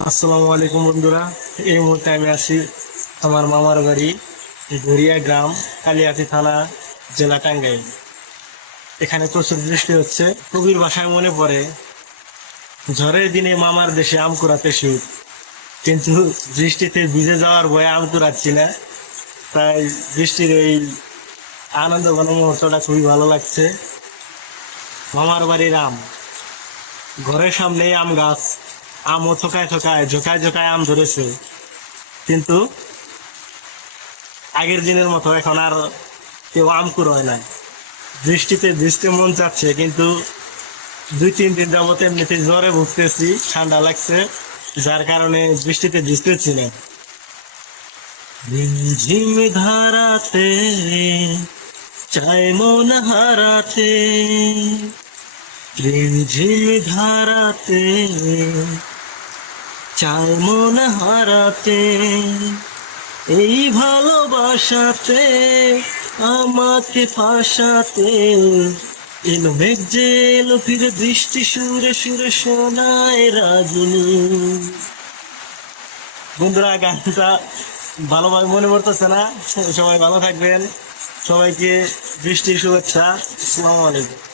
আসসালামু আলাইকুম বন্ধুরা। এই মুহূর্তে আমি আছি আমার মামার বাড়ি ঘুরিয়া গ্রাম, কালিয়াতি থানা, জেলা টাঙ্গাইল। এখানে প্রচুর বৃষ্টি হচ্ছে। কবির ভাষায় মনে পড়ে, ঝড়ের দিনে মামার দেশে আম কুড়াতে সুখ, কিন্তু বৃষ্টিতে ভিজে যাওয়ার ভয়ে আম কুড়াচ্ছি না। তাই বৃষ্টির এই আনন্দ ঘন মুহূর্তটা খুবই ভালো লাগছে। মামার বাড়ির আম, ঘরের সামনেই আম গাছ, আমও থোকায় থোকায় ঝোকায় ঝোকায় আম ধরেছে। কিন্তু আগের দিনের মতো এখন আর কেউ আম কুড়ায় না। বৃষ্টিতে ভিজতে মন চাচ্ছে, কিন্তু 2-3 দিন যাবত এমনিতে জ্বরে ভুগতেছি, ঠান্ডা লাগছে, যার কারণে বৃষ্টিতে ভিজতেছি না। ঝিম ধারাতে চায় মন হারাতে, ঝিম ধারাতে চায় মন হারাতে, এই ভালোবাসাতে আমাকে ফাঁসাতে এলো মেঘ যে এলো ফিরে বৃষ্টি সুরে সুরে শোনায় রাগিনী। বন্ধুরা, গানটা ভালোভাবে মনে পড়তেছে না। সবাই ভালো থাকবেন, সবাইকে বৃষ্টির শুভেচ্ছা। আসসালামু আলাইকুম।